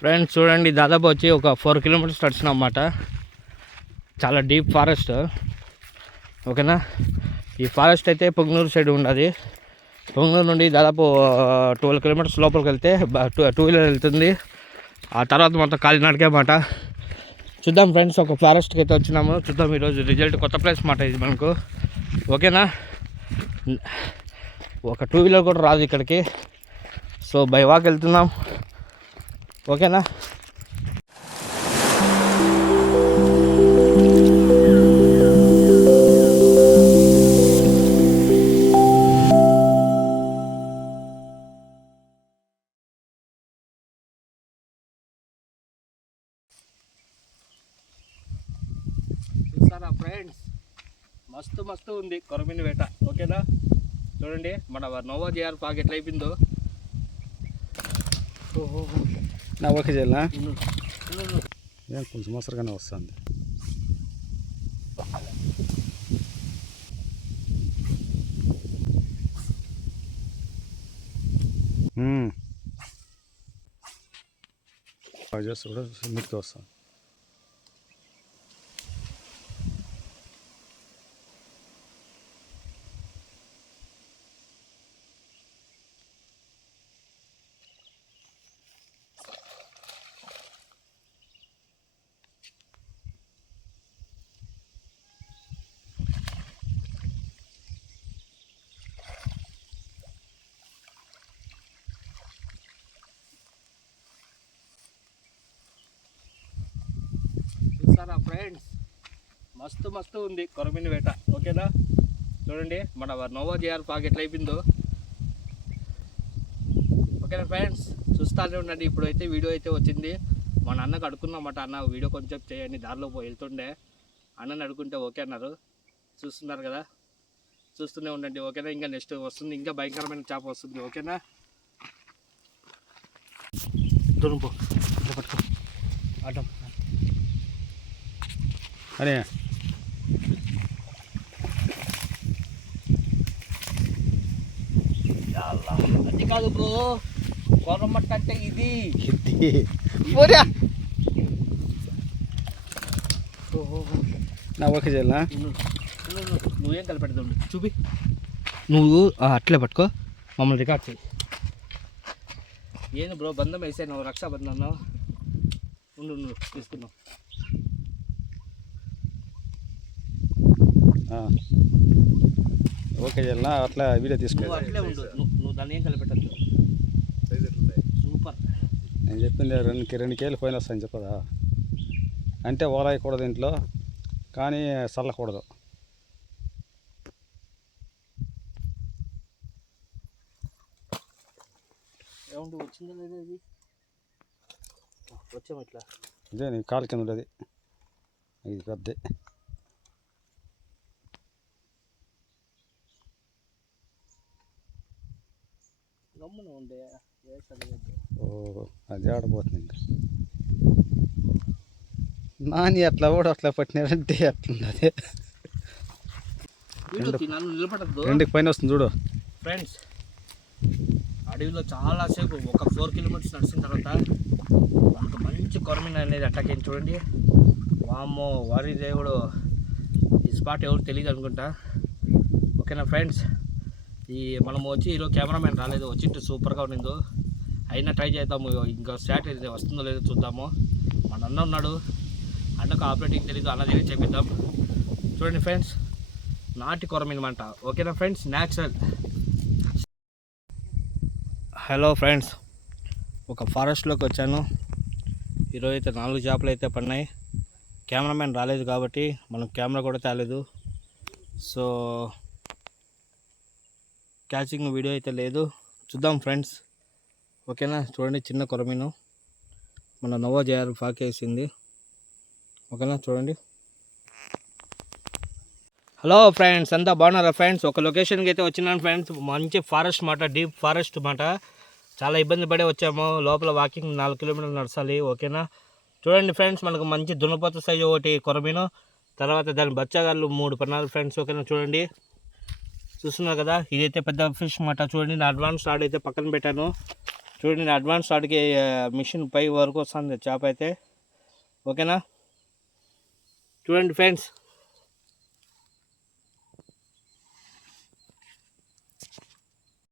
Friends చూడండి, దాదాపు వచ్చి ఒక 4 కిలోమీటర్స్ నడిచిన అన్నమాట. చాలా డీప్ ఫారెస్ట్. ఓకేనా, ఈ ఫారెస్ట్ అయితే పొంగనూరు సైడ్ ఉన్నది. పొంగనూరు నుండి దాదాపు 12 కిలోమీటర్స్ లోపలికి వెళ్తే 2 వీలర్ వెళ్తుంది. ఆ తర్వాత మొత్తం కాలినడకే మాట. చూద్దాం ఫ్రెండ్స్, ఒక ఫారెస్ట్కి అయితే వచ్చినాము. చూద్దాం ఈరోజు రిజల్ట్. కొత్త ప్లేస్ మాట ఇది మనకు. ఓకేనా, ఒక 2 వీలర్ కూడా రాదు ఇక్కడికి. సో బై వాక్ వెళ్తున్నాం. ఓకేనా, చూస్తారా ఫ్రెండ్స్, మస్తు ఉంది కొరమిని వేట. ఓకేనా, చూడండి మన నోవా జేఆర్ పాక్ ఎట్లా అయిపోయిందో. నా ఓకే చేయాలా, కొంచెం మొసరుగానే వస్తుంది. చేస్తే కూడా మిట్కి వస్తుంది. చూస్తారా ఫ్రెండ్స్, మస్తు ఉంది కొరమిని వేట. ఓకేనా, చూడండి మన నోవా జేఆర్ పాక్ ఎట్లా అయిపోయిందో. ఓకేనా ఫ్రెండ్స్, చూస్తానే ఉండండి. ఇప్పుడు అయితే వీడియో అయితే వచ్చింది. మా నాన్నకు అడుగుకున్నామాట, అన్న వీడియో కొంచెం చేయండి. దారిలో వెళ్తుండే అన్నని అడుగుంటే ఓకే అన్నారు. చూస్తున్నారు కదా, చూస్తూనే ఉండండి. ఓకేనా, ఇంకా నెక్స్ట్ వస్తుంది, ఇంకా భయంకరమైన చేప వస్తుంది. ఓకేనా, దొరుకు పట్టుకో ఆటం అరే అది కాదు బ్రో, కొరమట్ట అంటే ఇది. నా ఓకే చేయాలా, నువ్వేం కలిపెడతావు చూపి. నువ్వు అట్లే పట్టుకో, మమ్మల్ని రికార్డ్ చేయి. ఏంది బ్రో బంధం వేసాను, నువ్వు రక్షాబంధం ఉండు తీసుకున్నావు. ఓకే చేయాలా, అట్లా వీడియో తీసుకో. అట్లే ఉండు, నువ్వు దాన్ని ఏం కలిపెట్టద్దు. సూపర్. నేను చెప్పింది 2 కేజీలు పైన వస్తాయని చెప్పదా. అంటే ఓలాయకూడదు ఇంట్లో, కానీ చల్లకూడదు. ఏమంటే వచ్చిందా లేదా ఇది? వచ్చాము ఇట్లా. ఇదే నీ కాలు కింద ఉండేది, ఇది పెద్ద. గమ్మున ఉండే. ఓ అది ఆడబోతుంది ఇంకా. నాని అట్లా కూడా అట్లా పట్టినారంటే అట్లుంది. 2 పైన వస్తుంది చూడు ఫ్రెండ్స్. అడవిలో చాలాసేపు ఒక 4 కిలోమీటర్స్ నడిచిన తర్వాత మనకు మంచి కొరమిన అనేది అట్టాకేం చూడండి. వామ్మో వారి దేవుడు, ఈ స్పాట్ ఎవరు తెలియదు అనుకుంటా. ఓకేనా ఫ్రెండ్స్, మనము వచ్చి ఈరోజు కెమెరామెన్ రాలేదు, వచ్చింటే సూపర్గా ఉండిందో. అయినా ట్రై చేద్దాము, ఇంకా స్టార్ట్ అయితే వస్తుందో లేదో చూద్దాము. మన అన్న ఉన్నాడు, అన్నకు ఆపరేటింగ్ తెలీదు, అన్నదే చెప్పిద్దాం. చూడండి ఫ్రెండ్స్, నాటి కొరమినమాట. ఓకేనా ఫ్రెండ్స్, న్యాచురల్. హలో ఫ్రెండ్స్, ఒక ఫారెస్ట్లోకి వచ్చాను. ఈరోజు అయితే 4 చేపలు అయితే పడినాయి. కెమెరామెన్ రాలేదు కాబట్టి మనం కెమెరా కూడా తేలేదు. సో క్యాచింగ్ వీడియో అయితే లేదు, చూద్దాం ఫ్రెండ్స్. ఓకేనా, చూడండి చిన్న కొరమీను మన నోవా జేఆర్ పాక్ వేసింది. ఓకేనా చూడండి. హలో ఫ్రెండ్స్, అంతా బాగున్నారా ఫ్రెండ్స్? ఒక లొకేషన్కి అయితే వచ్చినాను ఫ్రెండ్స్. మంచి ఫారెస్ట్ మాట, డీప్ ఫారెస్ట్ మాట. చాలా ఇబ్బంది పడే వచ్చాము. లోపల వాకింగ్ 4 కిలోమీటర్లు నడచాలి. ఓకేనా, చూడండి ఫ్రెండ్స్, మనకు మంచి దున్నపోత సైజు ఒకటి కొరమీను, తర్వాత దాని బచ్చగాళ్ళు 3 పన్నాలు ఫ్రెండ్స్. ఓకేనా చూడండి, చూస్తున్నారు కదా, ఇదైతే పెద్ద ఫిష్ మాట. చూడండి, నా అడ్వాన్స్ రాడ్ అయితే పక్కన పెట్టాను. చూడండి అడ్వాన్స్ ఆడికి మిషన్ పై వరకు వస్తుంది చేప అయితే. ఓకేనా, చూడండి ఫ్రెండ్స్.